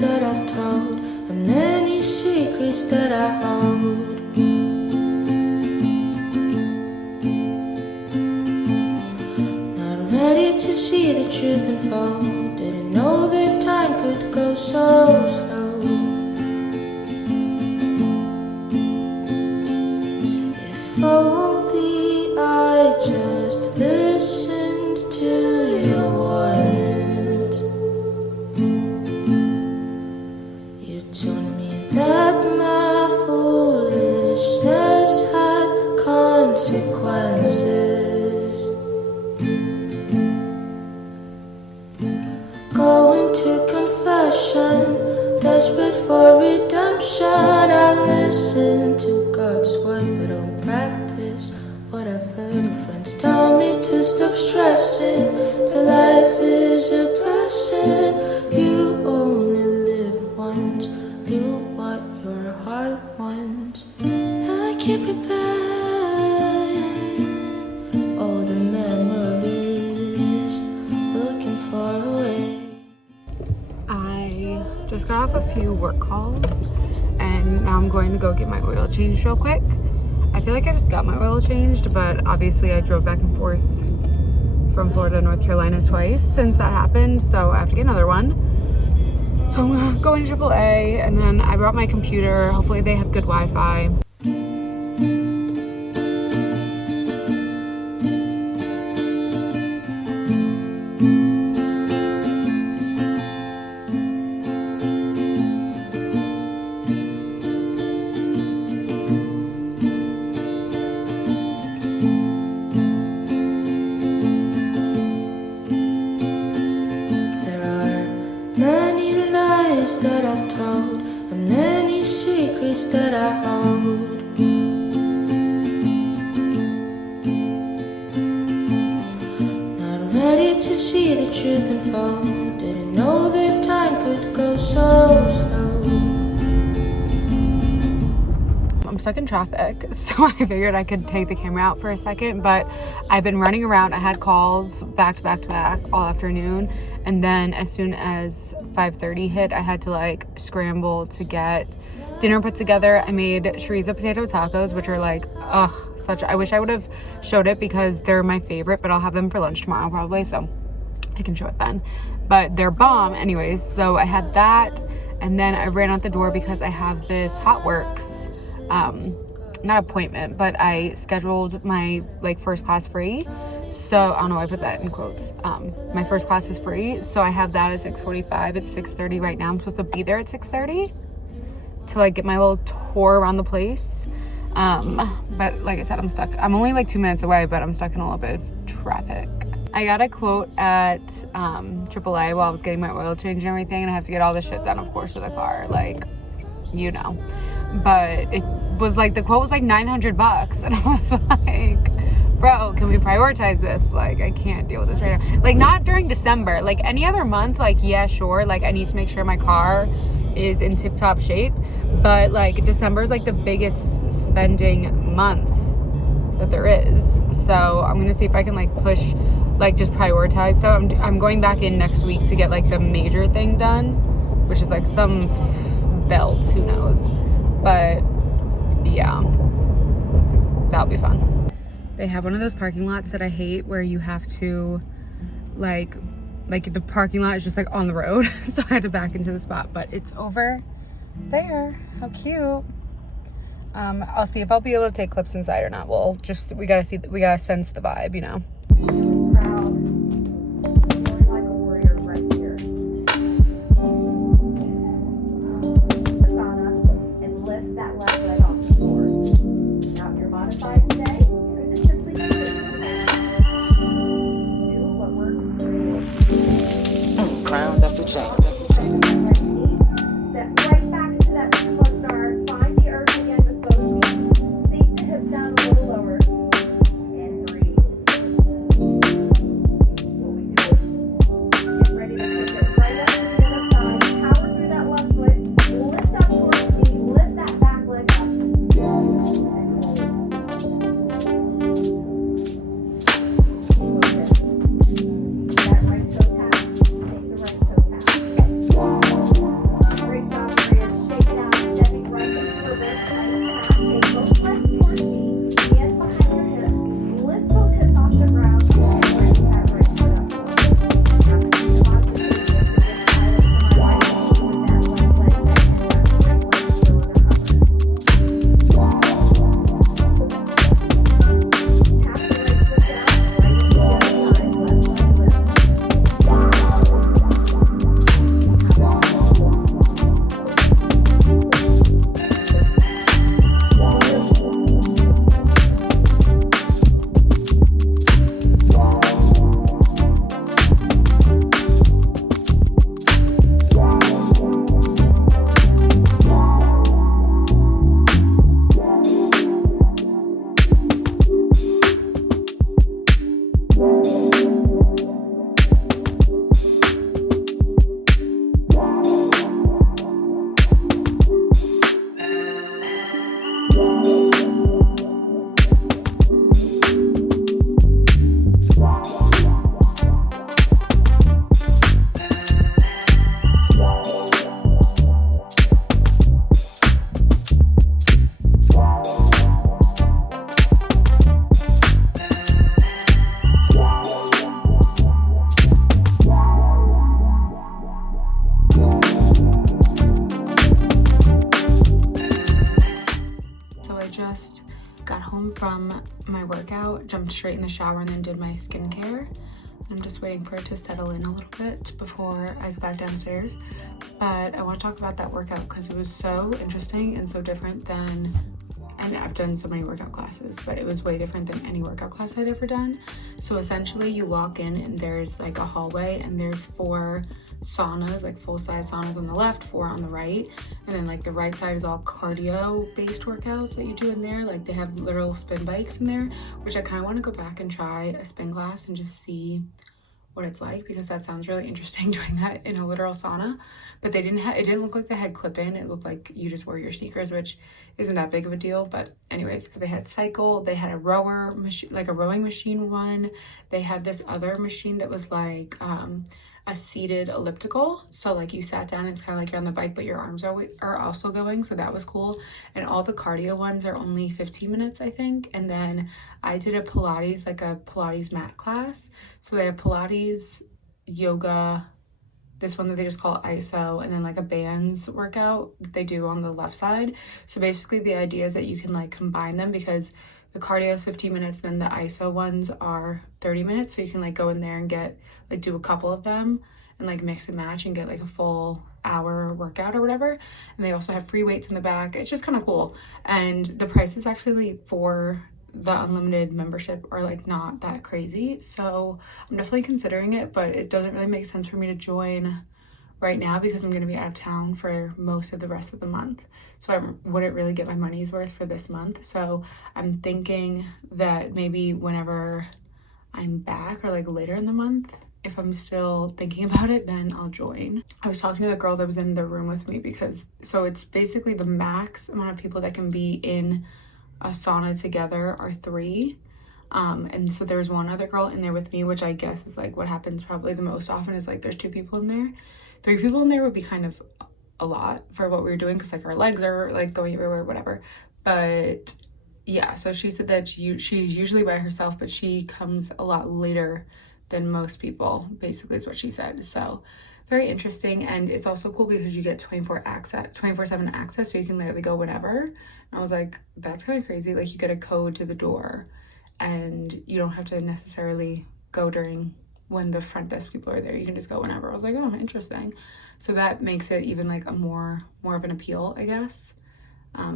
that I've told, and many secrets that I hold. Not ready to see the truth unfold. Didn't know that time could go so slow. If only I just listened to your warnings. You told me that my foolishness had consequences. Going to confession, desperate for redemption. I listen to God's word, but don't practice what I've heard. Friends tell me to stop stressing, that life is a blessing. You only live once, do what your heart wants. I keep replaying all the memories, looking far away. I just got off a few work calls and now I'm going to go get my oil changed real quick. I feel like I just got my oil changed, but obviously I drove back and forth from Florida to North Carolina twice since that happened, so I have to get another one. So I'm going to AAA, and then I brought my computer. Hopefully they have good Wi-Fi. Many lies that I've told, and many secrets that I hold. Not ready to see the truth unfold. Didn't know that time could go so slow. I'm stuck in traffic, so I figured I could take the camera out for a second, but I've been running around. I had calls back to back to back all afternoon, and then as soon as 5:30 hit, I had to like scramble to get dinner put together. I made chorizo potato tacos, which are like, I wish I would have showed it because they're my favorite, but I'll have them for lunch tomorrow probably, so I can show it then. But they're bomb anyways. So I had that, and then I ran out the door because I have this hotworx not appointment, but I scheduled my like first class free. So I don't know why I put that in quotes. My first class is free, so I have that at 6:45. It's 6:30 right now. I'm supposed to be there at 6:30 to like get my little tour around the place. But like I said, I'm stuck. I'm only like 2 minutes away, but I'm stuck in a little bit of traffic. I got a quote at AAA while I was getting my oil change and everything, and I had to get all this shit done, of course, to the car, like, you know. But it was like, the quote was like $900, and I was like, bro, can we prioritize this? Like, I can't deal with this right now. Like, not during December. Like, any other month, like, yeah, sure. Like, I need to make sure my car is in tip-top shape. But, like, December is, like, the biggest spending month that there is. So, I'm going to see if I can, like, push, like, just prioritize. So, I'm going back in next week to get, like, the major thing done, which is, like, some belt. Who knows? But, yeah. That'll be fun. They have one of those parking lots that I hate where you have to like the parking lot is just like on the road. So I had to back into the spot, but it's over there. How cute. I'll see if I'll be able to take clips inside or not. We gotta sense the vibe, you know. Proud. Like a warrior right here. Asana, and lift that left leg off the floor. Now if you're modified today, Crown, that's a jam. Step right back into that sumo star. Find the earth again with both feet. Sink the hips down a little lower. And breathe. from my workout, jumped straight in the shower and then did my skincare. I'm just waiting for it to settle in a little bit before I go back downstairs. But I want to talk about that workout because it was so interesting and so different than, and I've done so many workout classes, but it was way different than any workout class I'd ever done. So essentially you walk in and there's like a hallway and there's 4 saunas, like full-size saunas on the left, 4 on the right, and then like the right side is all cardio based workouts that you do in there. Like they have literal spin bikes in there, which I kind of want to go back and try a spin class and just see what it's like, because that sounds really interesting doing that in a literal sauna. But they didn't have, it didn't look like they had clip-in. It looked like you just wore your sneakers, which isn't that big of a deal. But anyways, they had cycle, they had a rower machine, like a rowing machine one. They had this other machine that was like a seated elliptical, so like you sat down, it's kind of like you're on the bike but your arms are also going, so that was cool. And all the cardio ones are only 15 minutes, I think. And then I did a Pilates, like a Pilates mat class. So they have Pilates, yoga, this one that they just call ISO, and then like a bands workout that they do on the left side. So basically the idea is that you can like combine them, because the cardio is 15 minutes, then the ISO ones are 30 minutes. So you can like go in there and get like do a couple of them and like mix and match and get like a full hour workout or whatever. And they also have free weights in the back. It's just kind of cool. And the prices actually for the unlimited membership are like not that crazy. So I'm definitely considering it, but it doesn't really make sense for me to join right now because I'm going to be out of town for most of the rest of the month. So I wouldn't really get my money's worth for this month. So I'm thinking that maybe whenever I'm back or like later in the month, if I'm still thinking about it, then I'll join. I was talking to the girl that was in the room with me, because so it's basically the max amount of people that can be in a sauna together are 3. And so there's one other girl in there with me, which I guess is like what happens probably the most often, is like there's 2 people in there. 3 people in there would be kind of a lot for what we were doing, because like our legs are like going everywhere, whatever. But yeah, so she said that she's usually by herself, but she comes a lot later than most people, basically is what she said. So very interesting. And it's also cool because you get 24/7 access, so you can literally go whenever. And I was like, that's kind of crazy. Like you get a code to the door and you don't have to necessarily go during when the front desk people are there. You can just go whenever. I was like, oh, interesting. So that makes it even like a more of an appeal, I guess.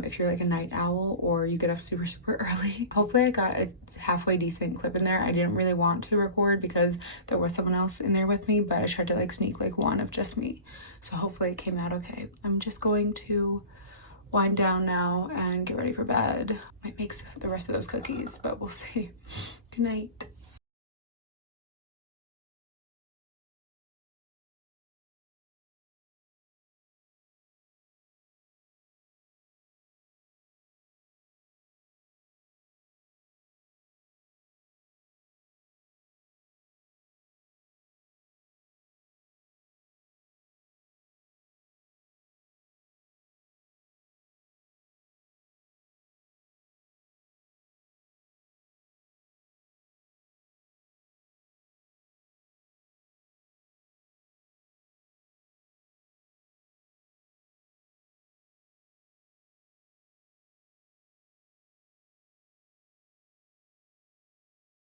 If you're like a night owl or you get up super early. Hopefully I got a halfway decent clip in there. I didn't really want to record because there was someone else in there with me, but I tried to like sneak like one of just me. So hopefully it came out okay. I'm just going to wind down now and get ready for bed. Might make the rest of those cookies, but we'll see. Good night.